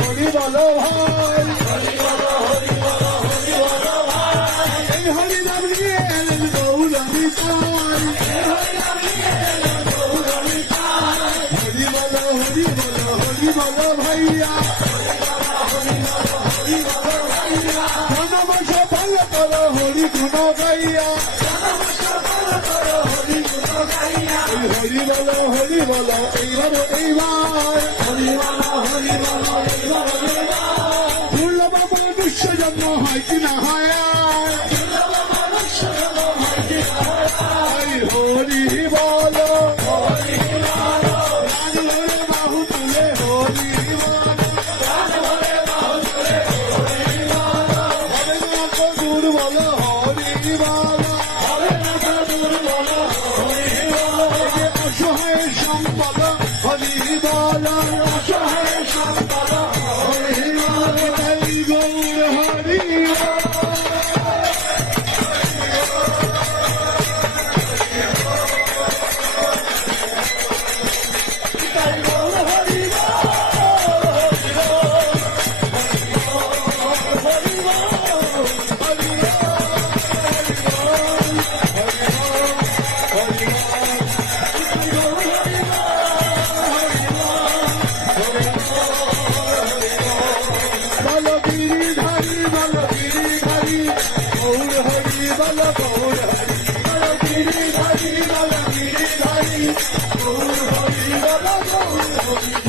হরি বলো ভাই, এই হরি নাম নিয়ে এলেন গৌরী চাই। হরি বলো ভাইয়া, জনমস ভালো করো হরি গুণ গাইয়া। হরি বলো এইবার দুর্লভ মনুষ্য জন্ম হয় কি না হয়। হরি বলো বাহু তুলে হরি দূর বলো হরি বলো, অসহায় সম্পদ হরি বলো, অসহায় সম্পদ হরি বলো, গৌর হরি Hare